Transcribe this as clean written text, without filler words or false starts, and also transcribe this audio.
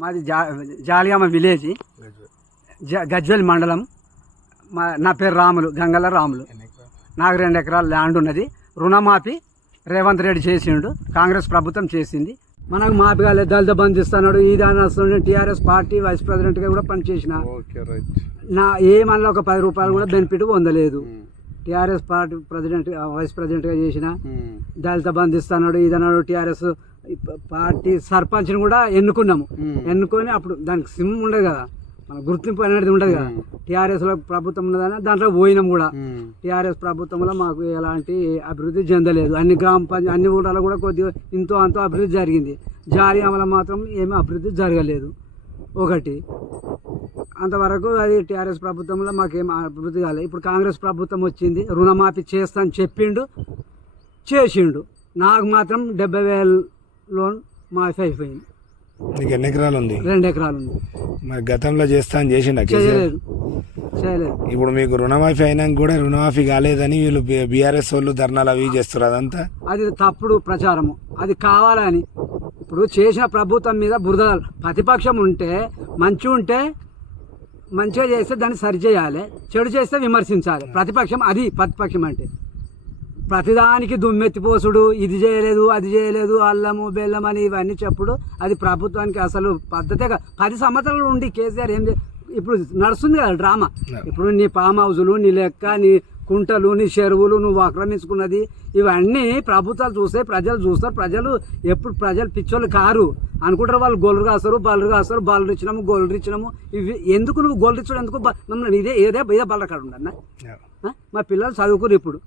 మాది జాలియామ విలేజ్, గజ్వెల్ మండలం. నా పేరు రాములు, గంగల రాములు. నాకు 2 ఎకరాల ల్యాండ్ ఉన్నది. రుణమాఫీ రేవంత్ రెడ్డి చేసిండు, కాంగ్రెస్ ప్రభుత్వం చేసింది. మనకు మాఫీ కాలేదు, దళిత బంధు ఇస్తున్నాడు. ఈ దాని వస్తుండే టీఆర్ఎస్ పార్టీ వైస్ ప్రెసిడెంట్గా కూడా పనిచేసిన. నా ఏమన్నా ఒక 10 రూపాయలు కూడా బెనిఫిట్ పొందలేదు. టీఆర్ఎస్ పార్టీ వైస్ ప్రెసిడెంట్గా చేసిన. దళిత బంధు ఇస్తున్నాడు, ఇదన్నాడు. టీఆర్ఎస్ పార్టీ సర్పంచ్ని కూడా ఎన్నుకున్నాము. ఎన్నుకొని అప్పుడు దానికి సిమ్ ఉండదు కదా, మన గుర్తింపు అనేది ఉండదు కదా. టీఆర్ఎస్లో ప్రభుత్వం ఉన్నదని దాంట్లో పోయినాం కూడా. టీఆర్ఎస్ ప్రభుత్వంలో మాకు ఎలాంటి అభివృద్ధి చెందలేదు. అన్ని ఊళ్ళలో కూడా కొద్దిగా ఇంతో అంతో అభివృద్ధి జరిగింది. జాలియామలో మాత్రం ఏమీ అభివృద్ధి జరగలేదు. ఒకటి అంతవరకు అది టీఆర్ఎస్ ప్రభుత్వంలో మాకేం అభివృద్ధి కాలేదు. ఇప్పుడు కాంగ్రెస్ ప్రభుత్వం వచ్చింది, రుణమాఫీ చేస్తాను చెప్పిండు, చేసిండు. నాకు మాత్రం 70,000 లోన్ మాఫీ అయిపోయింది. నీకు ఎన్ని ఎకరాలు ఉంది? 2 ఎకరాలు ఉంది. మరి గతంలో చేస్తాను చేసిండ? చేయలేదు. ఇప్పుడు మీకు రుణమాఫీ అయినాక కూడా రుణమాఫీ కాలేదని వీళ్ళు బీఆర్ఎస్ వాళ్ళు ధర్నాలు అవి చేస్తారు. అదంతా అది తప్పుడు ప్రచారము. అది కావాలని ఇప్పుడు చేసిన ప్రభుత్వం మీద బురద. ప్రతిపక్షం ఉంటే మంచి ఉంటే మంచిగా చేస్తే దాన్ని సరిచేయాలి, చెడు చేస్తే విమర్శించాలి. ప్రతిపక్షం అది ప్రతిపక్షం అంటే. ప్రతిదానికి దుమ్మెత్తిపోసుడు, ఇది చేయలేదు అది చేయలేదు, అల్లము బెల్లం అని ఇవన్నీ చెప్పుడు అది ప్రభుత్వానికి అసలు పద్ధతే. 10 సంవత్సరాలు ఉండి కేసీఆర్ ఏం ఇప్పుడు నడుస్తుంది కదా డ్రామా. ఇప్పుడు నీ ఫామ్ హౌజులు, నీ లెక్క, నీ కుంటలు, నీ చెరువులు నువ్వు ఆక్రమించుకున్నది ఇవన్నీ ప్రభుత్వాలు చూస్తే ప్రజలు చూస్తారు. ప్రజలు పిచ్చోళ్ళు కారు అనుకుంటారు. వాళ్ళు గోల్లు కాస్తారు, బల్లు కాస్తారు. బల్లు ఇచ్చినాము, గోల్లు ఇచ్చినాము. ఇవి ఎందుకు నువ్వు గోల్లు ఇచ్చడం ఎందుకు? ఇదే బల్ల కాడ ఉండన్నా. మా పిల్లలు చదువుకురు ఇప్పుడు.